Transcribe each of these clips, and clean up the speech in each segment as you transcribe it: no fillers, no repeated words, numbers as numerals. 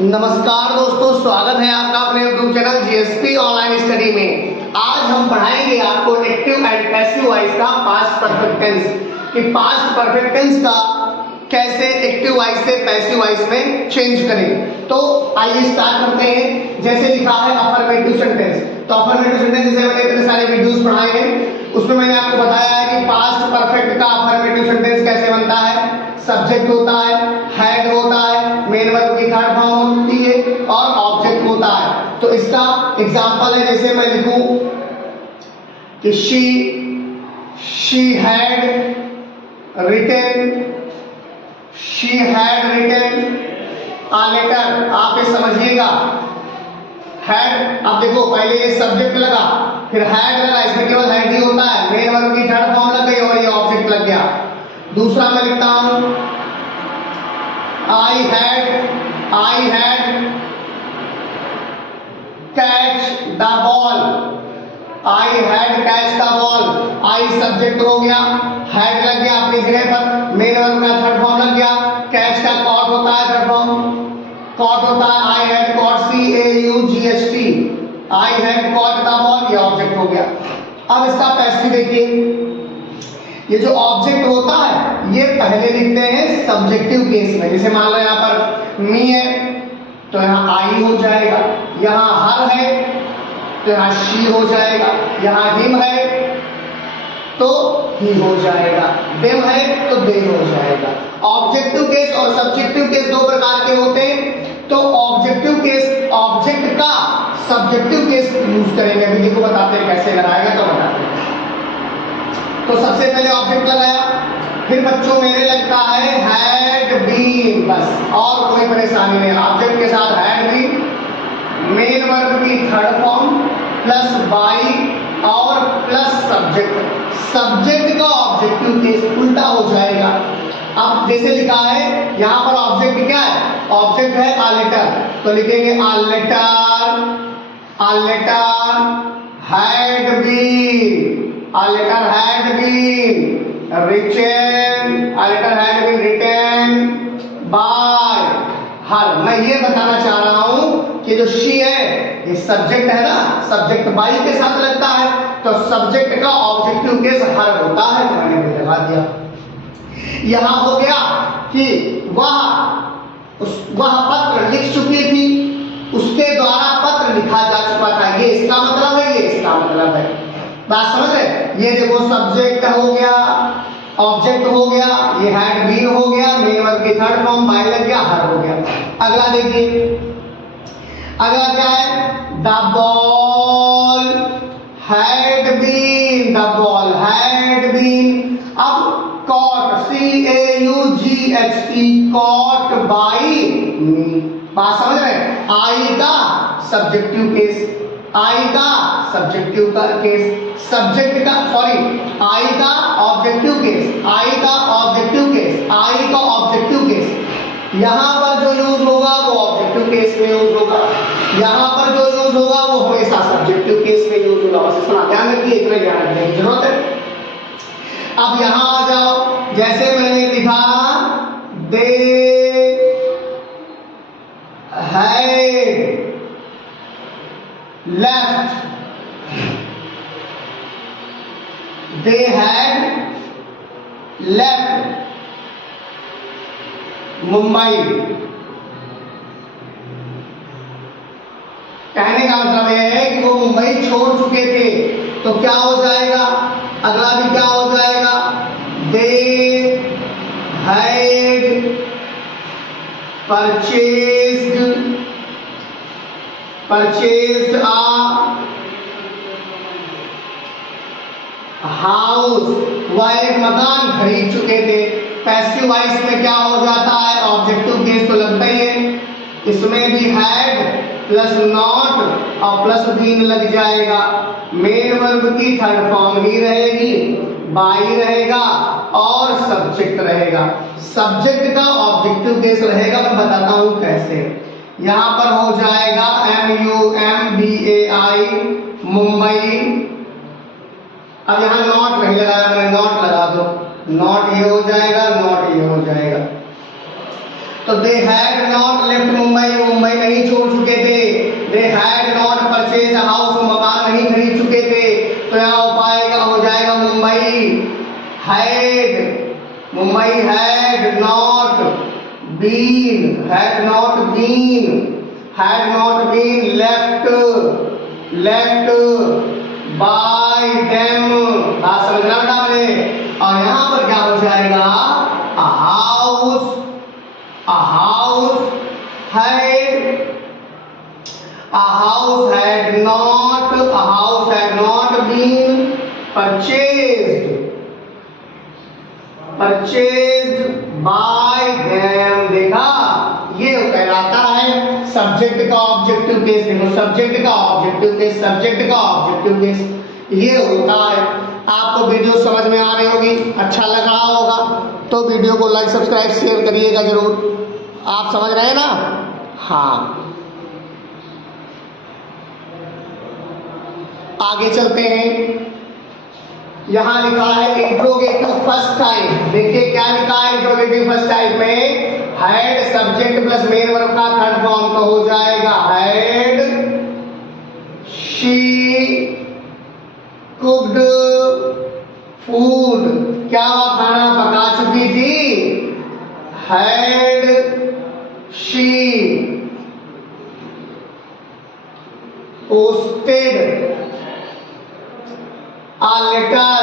नमस्कार दोस्तों, स्वागत है आपका अपने YouTube channel GSP online study में। आज हम पढ़ाएंगे आपको एक्टिव एंड पैसिव वॉइस का पास्ट परफेक्ट टेंस कि पास्ट परफेक्ट टेंस का कैसे एक्टिव वॉइस से पैसिव वॉइस में चेंज करें। तो आइए स्टार्ट करते हैं। जैसे लिखा है अफर्मेटिव सेंटेंस, तो अफर्मेटिव सेंटेंस जैसे मैंने इतने सारे वीडियोस पढ़ाए हैं उसमें मैंने आपको बताया है कि पास्ट परफेक्ट का अफर्मेटिव सेंटेंस कैसे बनता है। सब्जेक्ट होता है, हैड होता है, मेन वर्ब की थर्ड फॉर्म होती है और ऑब्जेक्ट होता है। तो इसका एग्जांपल है, जैसे मैं लिखूं कि she had written a letter। आप ये समझिएगा, हैड, अब देखो पहले ये सब्जेक्ट लगा फिर हैड लगा, इसमें केवल हैड ही होता है, मेन वर्ब की थर्ड फॉर्म लग गई और ये ऑब्जेक्ट लग गया। दूसरा मैं लिखता हूं I had catch the ball। I had catch the ball। I subject हो गया, had लग गया अपनी जगह पर, मेन वर्ब का थर्ड फॉर्म लग गया, कैच का कॉट होता है थर्ड फॉर्म, कॉट होता है I had caught CAUGHT। I had caught the ball, ये ऑब्जेक्ट हो गया। अब इसका पैसिव देखिए, ये जो ऑब्जेक्ट होता है ये पहले लिखते हैं सब्जेक्टिव केस में। जैसे मान लो यहाँ पर मी है तो यहाँ आई हो जाएगा, यहाँ हर है तो यहाँ शी हो जाएगा, यहाँ हिम है तो ही हो जाएगा, देम है तो दे हो जाएगा। ऑब्जेक्टिव केस और सब्जेक्टिव केस दो प्रकार के होते हैं। तो ऑब्जेक्टिव केस ऑब्जेक्ट का सब्जेक्टिव केस यूज करेंगे, अभी देखो बताते हैं कैसे लगाएगा तो बताते हैं। तो सबसे पहले ऑब्जेक्ट लगाया, फिर बच्चों मेरे लगता है हैड बीन, बस और कोई परेशानी नहीं। ऑब्जेक्ट के साथ हैड बीन, मेन वर्ब की थर्ड फॉर्म प्लस बाई और प्लस सब्जेक्ट। सब्जेक्ट का ऑब्जेक्टिव केस उल्टा हो जाएगा। अब जैसे लिखा है यहाँ पर ऑब्जेक्ट क्या है, ऑब्जेक्ट है आ लेटर, तो लिखेंगे a letter had been, a letter had been written by her। मैं ये बताना चाह रहा हूं कि जो she है ये सब्जेक्ट है ना, सब्जेक्ट by के साथ लगता है तो सब्जेक्ट का ऑब्जेक्टिव केस हर होता है, तो मैंने भी लगा दिया। यहां हो गया कि वह पत्र लिख चुकी थी, उसके द्वारा पत्र लिखा जा चुका था, ये इसका मतलब है, ये इसका मतलब है। बात समझ रहे? ये देखो सब्जेक्ट हो गया, ऑब्जेक्ट हो गया, ये हैड बीन हो गया, मेन वर्ब की थर्ड फॉर्म बाय लग गया, हर हो गया। अगला देखिए, अगला क्या है, the ball had been, the ball had been. अब caught CAUGHT caught by me. बात समझ रहे? आई का सब्जेक्टिव केस, आई का सब्जेक्टिव का केस, सब्जेक्ट का आई का ऑब्जेक्टिव केस, आई का ऑब्जेक्टिव केस, आई का ऑब्जेक्टिव केस। यहां पर जो यूज होगा वो ऑब्जेक्टिव केस में यूज होगा, यहां पर जो यूज होगा वो हमेशा सब्जेक्टिव केस में यूज होगा। बस इतना ध्यान रखिए, इतना ध्यान रखने की जरूरत है। अब यहां आ जाओ, जैसे मैंने लिखा they had left, they had left Mumbai. कहने का मतलब यह है कि वो मुंबई छोड़ चुके थे, तो क्या हो जाएगा, अगला भी क्या हो जाएगा, they had purchased a house, वह एक मकान खरीद चुके थे। पैसिव वॉइस में क्या हो जाता है, ऑब्जेक्टिव केस तो लगता ही है, इसमें भी हैड प्लस नॉट और प्लस बीन लग जाएगा, मेन वर्ब की थर्ड फॉर्म ही रहेगी, बाई रहेगा और सब्जेक्ट रहेगा। सब्जेक्ट का ऑब्जेक्टिव केस रहेगा, मैं बताता हूं कैसे। यहां पर हो जाएगा MUMBAI मुंबई। अब यहां नॉट नहीं लगाया मैंने, नॉट लगा दो, नॉट ये हो जाएगा, नॉट ये हो जाएगा। तो they had not left Mumbai, Mumbai नहीं छोड़ चुके थे। They had not purchase house, मकान नहीं खरीद चुके थे। तो यहाँ हो जाएगा Mumbai had, Mumbai had not been, had not been left by them. बात समझना बेटा मेरे। और यहाँ पर क्या हो जाएगा, a house had not been purchased by them। देखा, ये कहलाता है सब्जेक्ट का ऑब्जेक्टिव केस। देखो सब्जेक्ट का ऑब्जेक्टिव केस ये होता है। आपको वीडियो समझ में आ रही होगी, अच्छा लग रहा होगा तो वीडियो को लाइक सब्सक्राइब शेयर करिएगा जरूर। आप समझ रहे हैं ना? हाँ, आगे चलते हैं। यहां लिखा है इंट्रोगेटिव फर्स्ट टाइप। देखिए क्या लिखा है इंट्रोगेटिव फर्स्ट टाइप में, had subject plus main verb का थर्ड फॉर्म तो हो जाएगा हैड शी कुक्ड फूड। क्या वह खाना पका चुकी थी? Had she posted a letter।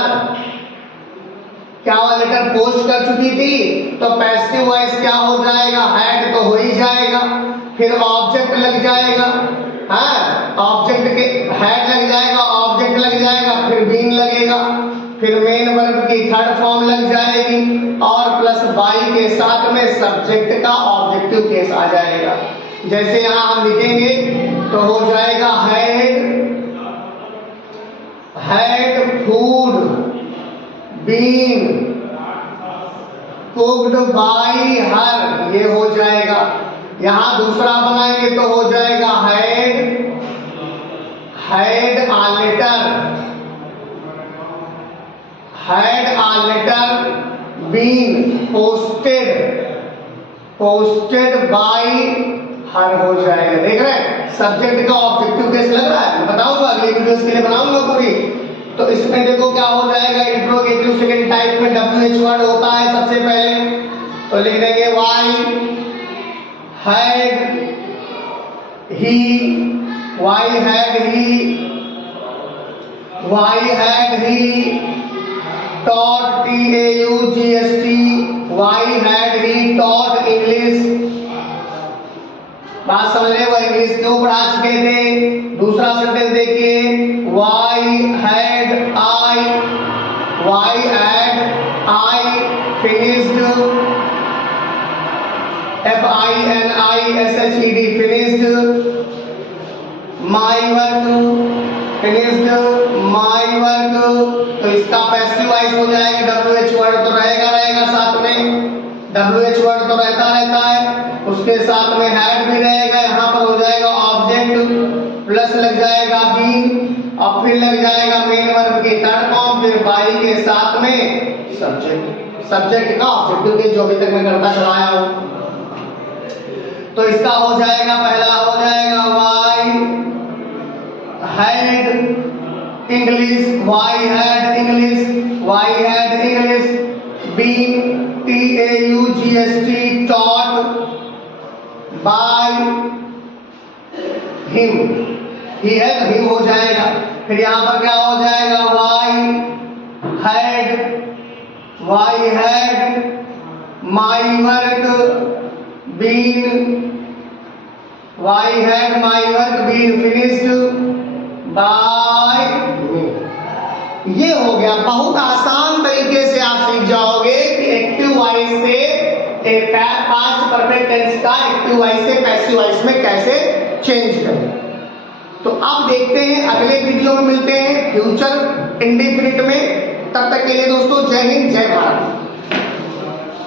क्या वह लेटर पोस्ट कर चुकी थी? तो पैसिव वॉइस क्या हो जाएगा, हैड तो हो ही जाएगा, फिर ऑब्जेक्ट लग जाएगा। हाँ, ऑब्जेक्ट के हैड लग जाएगा, ऑब्जेक्ट लग जाएगा, फिर बीन लगेगा, फिर मेन वर्ब की थर्ड फॉर्म लग जाएगी और प्लस बाई के साथ में सब्जेक्ट का ऑब्जेक्टिव केस आ जाएगा। जैसे यहां हम लिखेंगे तो हो जाएगा had food been cooked by her, ये हो जाएगा। यहां दूसरा बनाएंगे तो हो जाएगा had a letter been posted by her हो जाएगा। देख रहे हैं सब्जेक्ट का ऑब्जेक्टिव केस लग रहा है। मैं बताऊंगा अगले वीडियोस के लिए बनाऊंगा पूरी। तो इसमें देखो क्या हो जाएगा, इंट्रोगेटिव सेकंड टाइप में WH वर्ड होता है सबसे पहले। तो लिख देंगे why had he taught why had he taught English। बात समझ रहे हो, इंग्लिश क्यों पढ़ा चुके थे। दूसरा सेंटेंस देखिए, why had I finished finished my work। तो इसका पैसिव वॉइस हो जाएगा, WH वर्ड तो रहेगा साथ में, WH वर्ड तो रहता है, उसके साथ में हैड भी रहेगा। यहाँ पर हो जाएगा ऑब्जेक्ट प्लस लग जाएगा बीन और फिर लग जाएगा मेन वर्ब की थर्ड फॉर्म, फिर बाई के साथ में सब्जेक्ट का ऑब्जेक्टिव के जो अभी तक मैं करता चला आया हूं। तो इसका हो जाएगा, पहला हो जाएगा why had English been taught by him। ही है तो ही हो जाएगा। फिर यहाँ पर क्या हो जाएगा, why had my work been finished by me. ये हो गया। बहुत आसान तरीके से आप सीख जाओगे कि एक्टिव वॉइस से पास्ट परफेक्ट टेंस का एक्टिव वॉइस से पैसिव वॉइस में कैसे चेंज करें। तो अब देखते हैं, अगले वीडियो में मिलते हैं फ्यूचर इंडेफिनिट में। तब तक के लिए दोस्तों जय हिंद जय भारत।